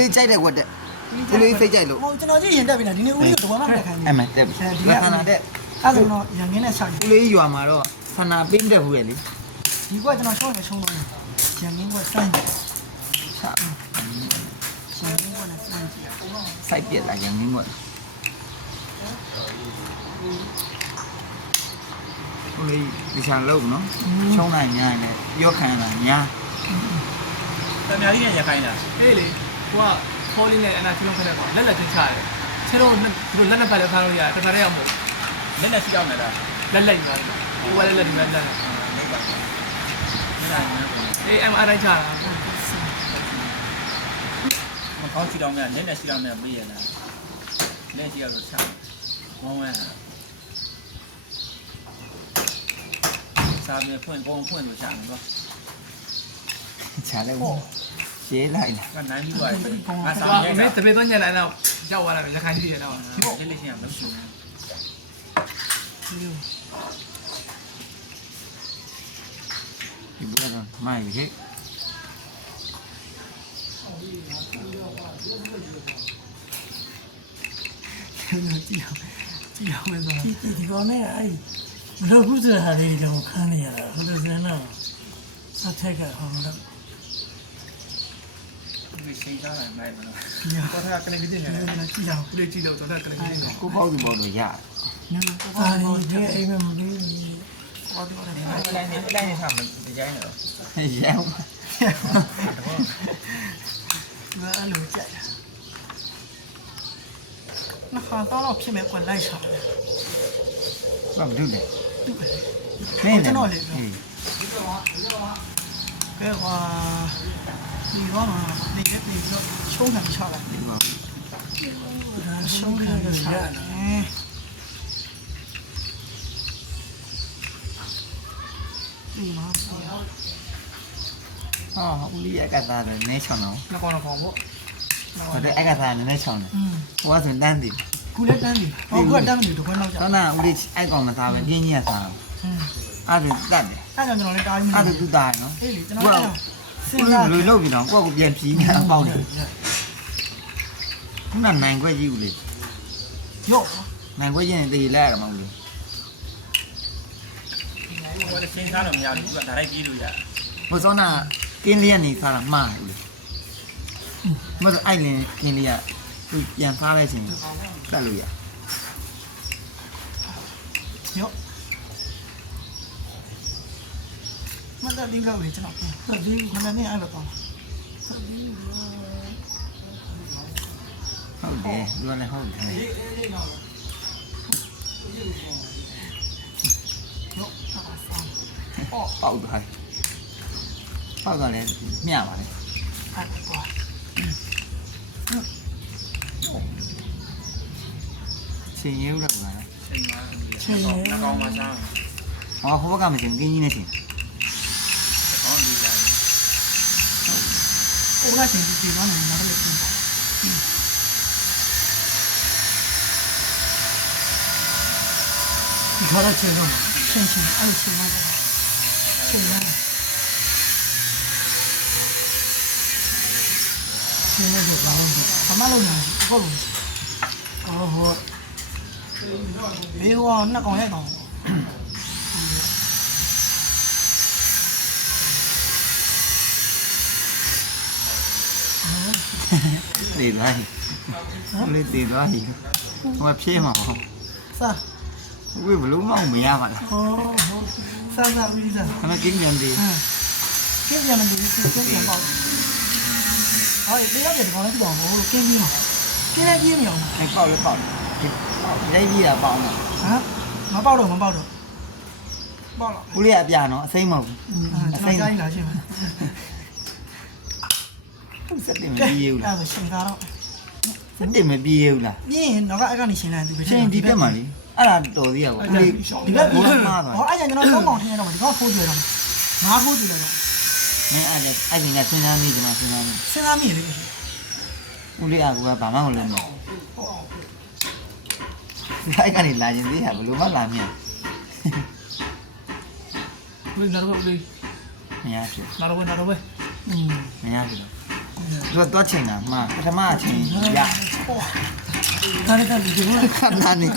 လေးကြိုက်တဲ့ကွက်တဲ့ဦးလေးစိတ်ကြိုက်လို့ ဟိုကျွန်တော်ကြည့်ရင်တက်ပြီလားဒီနေ့ဦးလေးကတော့မှမတက်ခိုင်းဘူး အဲ့မှတက်ပြီခန္ဓာတက် အဲ့ဒါတော့ရန်ကင်းနဲ့ဆောက် ဦးလေးရွာမှာတော့ခန္ဓာပင်းတက်ဘူးလေ ဒီကွက်ကျွန်တော်ရှောင်းနေရှုံးတော့ရန်ကင်းကွက်စိုင်းတယ် ချာ ရန်ကင်းကွက်နဲ့စိုင်းကြည့် စိုက်ပြက်လာရင်ငင်းကွက်ဦးလေးဒီချာလုံးနော်ချုံးနိုင်ညာနဲ့ပြောခံလာညာ တမယာလေးနဲ့ရခိုင်းတာ အေးလေကိုကခေါ်လေးနဲ့အနာချလုံးခနဲ့ပေါ့လက်လက်ချင်းချရတယ်ချလုံးသူလက်လက်ပတ်လက်ဖမ်းလို့ရတယ်တခါတည်းရမဟုတ် လက်နဲ့ရှိတော့မယ်လား လက်လက်ယူရတယ်ကိုကလက်လက်ဒီမဲ့လက် မိပါလက်နဲ့ညမ်းတယ် အေး MRI ချတာ မကောင်းရှိတော့မယ်လက်နဲ့ရှိတော့မယ်မေးရလားလက်ရှိရတော့ချဝမ်းဝမ်းစားမယ်ဖွင့်ကောင်းဖွင့်လို့ချမယ်တော့ ချာလည်းရှေးလိုက်လား ကနိုင်ပြီးသွားပြီငါ သူ စား က ရဲ မ တာ င်းတပည့်တော့ညနေတော့ရောက်သွားတယ်ရခိုင်ကြီးတယ်တော့ လက်လက်ရှိရမလို့ရှိဘူး ဒီဘက်တော့မိုက်ပြီဟဲ့ ကြည့်အောင်မယ်ဆို ဒီကောင်နဲ့အဲ့မလုပ်ဘူးဆိုတာလေးကျွန်တော်ခန်းနေရတာဟိုလိုစနေတော့ဆက်ထက်ကဟောမလို့ ဒီချိန်စားလိုက်မိုက်မလား တော့ကကနေပြီးနေတယ် ကြည့်အောင် ခုလေးကြည့်လို့တော့ကနေပြီးနေတယ် ကိုပေါ့သူပေါ့တော့ရ အာဒီအိမ်မှာမပြီးဘူး ဟောဒီတော့လည်း လိုက်နေထားမယ်ဒီကြိုင်းတော့ ရောင်း ငါအဲ့လိုကြိုက်တာနှခါတော့ဖြစ်မဲ့ကွက်လိုက်ချတယ် ဘာမလုပ်လဲ ကျွန်တော်လေကဲကွာဒီတော့နေတဲ့ပြည်တော့ရှုံးတယ်ချလိုက် ဒီမှာ ရှုံးတယ်ချရတယ် ဒီမှာ ဟာဦးလေးအကသားတယ်နဲချောင်းတော့ နှကောင်တော့ပေါ့ ဟုတ်တယ်အကသားနဲ့နဲချောင်းတယ်ဟိုကဆိုတန်းတယ် ခုလက်တန်းပြီဟောခုတန်းပြီတော့ခွန်းတော့ကြာ တော့နာဦးလေးအိုက်ကောင်မစားပဲကင်းကြီးကစားအဲ့ဒါတတ်တယ် အဲ့ကြောင့်ကျွန်တော်လည်းတားပြီး အဲ့ဒါသူသားနော် အေးလေကျွန်တော်လည်းစဉ်းစား လူလုတ်ပြီးတော့ကိုယ့်ကိုပြန်ဖြီးနေအောင်ပေါက်တယ်ခုနနိုင်ခွက်ကြီးဦးလေး ရော့ နိုင်ခွက်ကြီးနဲ့တည်လိုက်ရမှာဦးလေး ဟိုလည်းချိန်စားလို့မရဘူးကဒါလိုက်ပြေးလို့ရ ဟိုစောနာကင်းလေးကနေစားတာမှားဦးလေးမဟုတ်အဲ့လင်းကင်းလေးကသူပြန်စားလိုက်ချင်းတတ်လို့ရ ရော့မတတ်ဒီလောက်လေကျွန်တော်ဟုတ်ဒီမနေ့နဲ့အဲ့လိုပေါ့ ဟုတ်တယ်သူကလည်းဟုတ်တယ် ရော့ဆောင်းဆောင်း ပေါက်သွားတယ်ပေါက်သွားလဲမျှပါလေ အဲ့ကွာ ရှင်ရဲဦးတော့ပါလား ချိန်မှာနှကောင်မှာစား ဟောဟိုဘက်ကမရှင်ကင်းကြီးနဲ့ရှင် ကောင်းလေးစား ဟိုကရှင်ဒီတော့နေတော့လည်းပြင်ပါဒီခေါ်တော့ချင်တော့ရှင်အဲ့ရှင်မှာရှင်ရရှင်လည်းတော့ဘာလို့ဘာမှလုပ်နေဟုတ်လို့အော်ဟောဘေးဟောနှစ်ကောင်ရဲ့ကောင် တည်သွားပြီဦးလေးတည်သွားပြီဟိုဖြေးမှာဟော စား ဝေးဘလို့မှမရပါလား ဟောစားစားပြီးစား ခဏကင်းပြန်ပြီ ကင်းပြန်မယ်ဒီကင်းပြန်ပေါ့ဟောဒီတရားပြန်ကောင်းလိုက်တော့ဟိုကင်းပြီးမှာကင်းလည်းပြင်းနေအောင် အဲ့ပေါက်လေးပေါက်ရိုက်ပြီးတာပေါက်မှာ ဟမ်မပေါက်တော့မပေါက်တော့ပေါက်တော့ ဦးလေးအပြနော်အစိမ့်မဟုတ် အစိမ်းကိုင်းလာရှင်းပါ ဘူးစက်တင်မပြေးဘူးလား အဲ့ဒါရှင်ကားတော့ စက်တင်မပြေးဘူးလား ပြင်းတော့အဲ့ကနေရှင်လိုက်သူပဲ ရှင်ဒီပြက်မှာလေအဲ့ဒါတော်သေးရပါဦးလေး ဒီဘက်ပြီး မှားသွား ဟောအဲ့ကျွန်တော်သုံးကောင်ထင်းရတော့ဒီကောင်ဖိုးကျွေးတော့ငါဖိုးကျွေးလိုက်တော့ မင်းအဲ့ဒါအဲ့ဒီကစဉ်းစားမိဒီမှာစဉ်းစားမိ စဉ်းစားမိလေ ဦးလေးကကဘာမှမလုပ်ဘူးအဲ့ကနေလာရင်သေးရဘလို့မှလာမြင် ဦးနာတော့ဦး မရဖြစ် နာတော့ပဲ မရဖြစ်တော့ သူတော့ချိန်တာမှာပထမအချိန်ရ ဒါလည်းကဒီလို ခဏနေ